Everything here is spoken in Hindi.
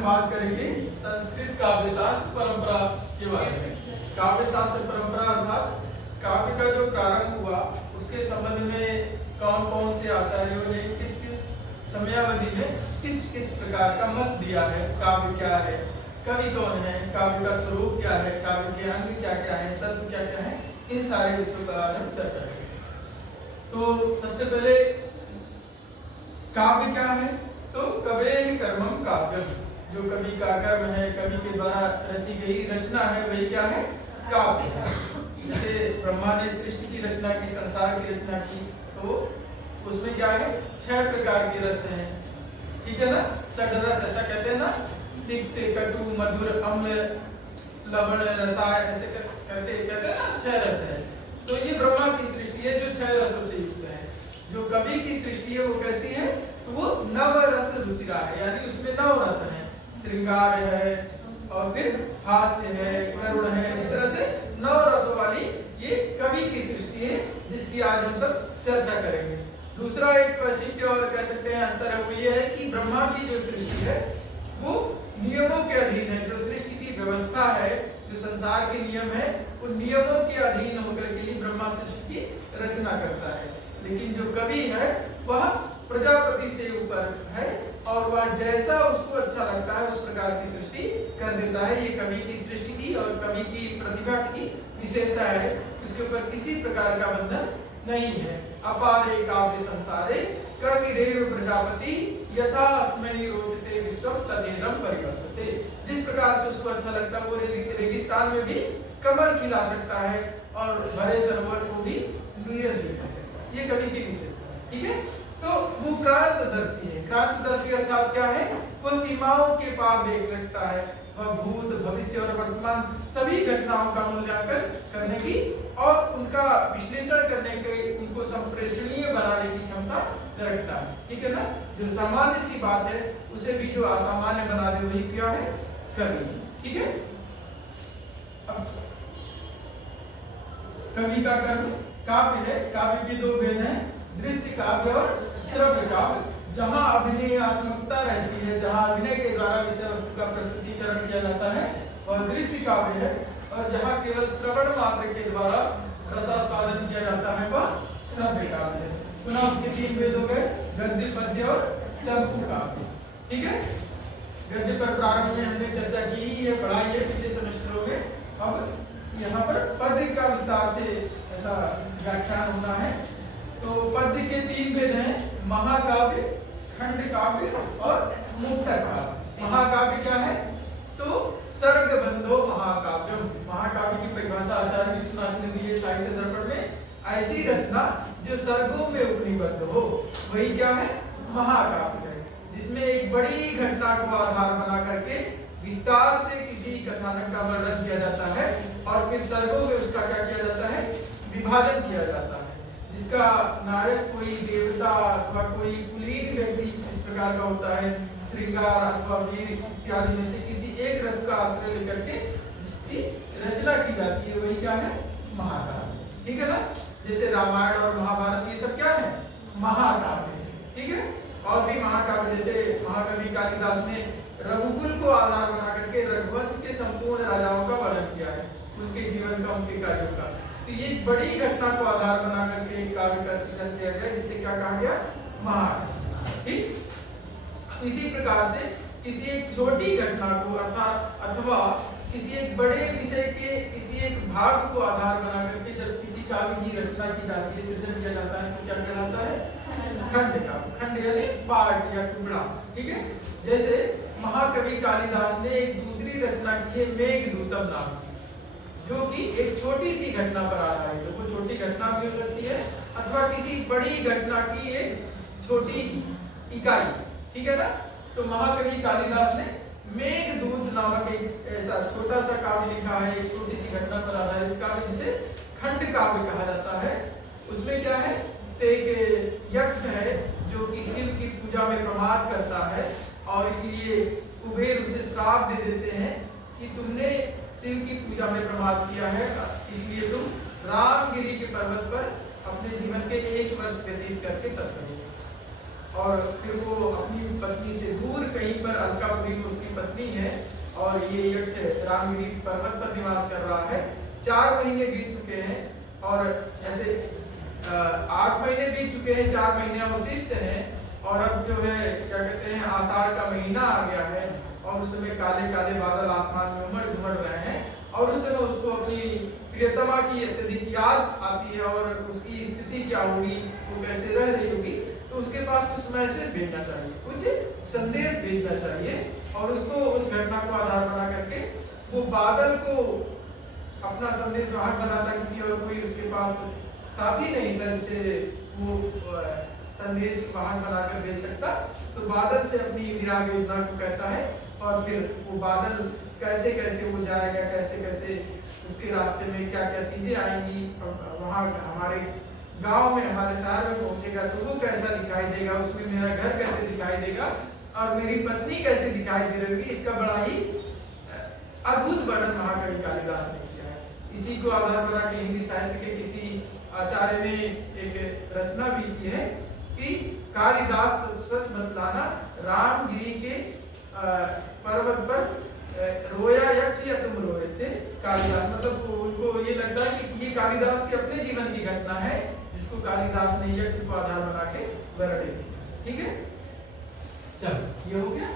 हम बात करेंगे संस्कृत काव्य शास्त्र परंपरा के बारे में। काव्य शास्त्र परंपरा अर्थात काव्य का जो प्रारंभ हुआ उसके संबंध में कौन कौन से आचार्यों ने किस किस समयावधि में किस किस प्रकार का मत दिया है, काव्य क्या है, कवि कौन है, काव्य का स्वरूप क्या है, काव्य के अंग क्या क्या है, तत्व क्या क्या है, इन सारे विषयों पर आज हम चर्चा करेंगे। तो सबसे पहले काव्य क्या है? तो कवेः कर्मम काव्यम, जो कवि का कर्म है, कवि के द्वारा रची गई रचना है, वही क्या है? काव्य है। जैसे ब्रह्मा ने सृष्टि की रचना की, संसार की रचना की, तो उसमें क्या है? 6 प्रकार के रस हैं, ठीक है ना? षड्रस ऐसा कहते हैं ना, तिक्त, कटु, मधुर, अम्ल, लवण, रसाय, ऐसे करके कहते हैं ना, 6 रस है। तो ये ब्रह्मा की सृष्टि है जो 6 रसों से युक्त है। जो कवि की सृष्टि है वो कैसी है? तो वो नव रस रुचिरा है, यानी उसमें 9 रस हैं। श्रृंगार है और फिर हास्य है, करुण है, इस तरह से 9 रसों वाली ये कवि की सृष्टि है, जिसकी आज हम सब चर्चा करेंगे। दूसरा एक वैशिष्ट्य और कह सकते हैं अंतर है, वो ये है कि ब्रह्मा की जो सृष्टि है वो नियमों के अधीन है। जो सृष्टि की व्यवस्था है, जो संसार के नियम है, वो नियमों के अधीन होकर के ही ब्रह्मा सृष्टि की रचना करता है। लेकिन जो कवि है वह प्रजापति से ऊपर है और वह जैसा उसको अच्छा लगता है उस प्रकार की सृष्टि कर देता है। ये कवि की सृष्टि की और कवि की प्रतिभा की विशेषता है, उसके ऊपर किसी प्रकार का बंधन नहीं है। अपारे काव्य संसारे कविरेव प्रजापति यथा अस्मै रोचते विश्वम तदेदं परिवर्तते। जिस प्रकार से उसको अच्छा लगता है वो रेगिस्तान में भी कमल खिला सकता है और भरे सरोवर को भी नीरस दिखा सकता है। ये कवि की विशेषता है, ठीक है? तो वो क्रांतदर्शी है। क्रांतदर्शी अर्थात क्या है? वो सीमाओं के पार देख रखता है। वह भूत, भविष्य और वर्तमान सभी घटनाओं का मूल्यांकन करने की और उनका विश्लेषण करने के, उनको संप्रेषणीय बनाने की क्षमता रखता है, ठीक है ना? जो सामान्य सी बात है उसे भी जो असामान्य बना दे वही क्या है? कवि, ठीक है? अब कवि का कर्म काव्य है। काव्य के 2 भेद हैं, दृश्य काव्य और श्रव्य काव्य। जहां अभिनयात्मकता रहती है, जहां अभिनय के द्वारा विषय वस्तु का प्रस्तुतिकरण किया जाता है, वह दृश्य काव्य है। और जहां केवल श्रवण मात्र के द्वारा रसास्वादन किया जाता है वह श्रव्य काव्य है। पुनः उसके 3 भेद हो गए, गद्य, पद्य और चंपू काव्य, ठीक है? गद्य पर प्रारंभ में हमने चर्चा की ही है, पढ़ाई है पिछले सेमेस्टरों में। अब यहाँ पर पद्य का विस्तार से ऐसा व्याख्यान होना है। तो पद्य के 3 भेद हैं, महाकाव्य, खंड काव्य और मुक्तक काव्य। महाकाव्य क्या है? तो सर्गबंधो महाकाव्यम। महाकाव्य की परिभाषा आचार्य विश्वनाथ ने दी है साहित्य दर्पण में, ऐसी रचना जो सर्गों में उपनिबद्ध हो वही क्या है? महाकाव्य है। जिसमें एक बड़ी घटना को आधार बना करके विस्तार से किसी कथानक का वर्णन किया जाता है और फिर सर्गों में उसका क्या किया जाता है? विभाजन किया जाता है। जिसका नायक कोई देवता अथवा कोई कुलीन व्यक्ति इस प्रकार का होता है, श्रृंगार अथवा वीर इत्यादि में से किसी एक रस का आश्रय लेकर के जिसकी रचना की जाती है वही क्या है? महाकाव्य, ठीक है ना? जैसे रामायण और महाभारत ये सब क्या है? महाकाव्य, ठीक है? और भी महाकाव्य, जैसे महाकवि कालिदास ने रघुकुल को आधार बना करके रघुवंश के संपूर्ण राजाओं का वर्णन किया है, उनके जीवन का, उनके कार्यों का। तो ये बड़ी घटना को आधार बना करके काव्य का सृजन किया गया, जिसे क्या कहा गया? महाकाव्य, ठीक? इसी प्रकार से किसी एक छोटी घटना को अर्थात अथवा किसी एक बड़े विषय के किसी एक भाग को आधार बना करके जब किसी काव्य की रचना की जाती है, सृजन किया जाता है, तो क्या कहलाता है? खंड काव्य। खंड यानी पार्ट या टुकड़ा, ठीक है? जैसे महाकवि कालिदास ने एक दूसरी रचना की है मेघदूतम नाम की, जो कि एक छोटी सी घटना पर आधारित है। वो छोटी घटना भी हो सकती है अथवा किसी बड़ी घटना की एक छोटी इकाई, ठीक है ना? तो महाकवि कालिदास ने मेघदूत नामक एक ऐसा छोटा सा काव्य लिखा है, एक छोटी सी घटना पर आधारित काव्य, जिसे खंड काव्य कहा जाता है। उसमें क्या है? एक यक्ष है जो कि शिव की पूजा में प्रमाद करता है और इसलिए कुबेर उसे श्राप दे देते हैं कि तुमने शिव की पूजा में प्रमाद किया है, इसलिए तुम रामगिरी के पर्वत पर अपने जीवन के 1 वर्ष व्यतीत करके तप करोगे। और फिर वो अपनी पत्नी से दूर कहीं पर, अलकापुरी में उसकी पत्नी है और ये यक्ष रामगिरी पर्वत पर निवास कर रहा है। 4 महीने बीत चुके हैं और ऐसे 8 महीने बीत चुके हैं, 4 महीने अवशिष्ट हैं और अब जो है क्या कहते हैं आषाढ़ का महीना आ गया है और उस समय काले काले बादल आसमान में उमड़ रहे हैं और उस समय उसको अपनी प्रियतमा की अत्यधिक याद आती है और उसकी स्थिति क्या होगी, वो कैसे रह रही होगी, तो उसके पास कुछ मैसेज भेजना चाहिए, कुछ संदेश भेजना चाहिए और उसको उस घटना को आधार बना करके वो बादल को अपना संदेश वाहक बनाता, क्योंकि और कोई उसके पास साथी नहीं था जिसे वो संदेश वाहक बनाकर भेज सकता, तो बादल से अपनी विराग वेदना को कहता है और फिर वो बादल कैसे कैसे वो जाएगा, कैसे कैसे उसके रास्ते में क्या क्या चीजें आएंगी, वहाँ हमारे गांव में हमारे शहर में पहुंचेगा तो वो कैसा दिखाई देगा, उसमें मेरा घर कैसे दिखाई देगा और मेरी पत्नी कैसे दिखाई दे रही होगी, इसका बड़ा ही अद्भुत वर्णन महाकवि कालिदास ने किया है। इसी को आधार बना के हिंदी साहित्य के किसी आचार्य ने एक रचना भी की है कि कालिदास सच बतलाना, रामगिरी के पर्वत पर रोया यक्ष या तुम रोए थे। कालिदास मतलब उनको ये लगता है कि ये कालिदास के अपने जीवन की घटना है जिसको कालिदास ने यक्ष को आधार बना के वर्णित किया। ठीक है, चलो ये हो गया।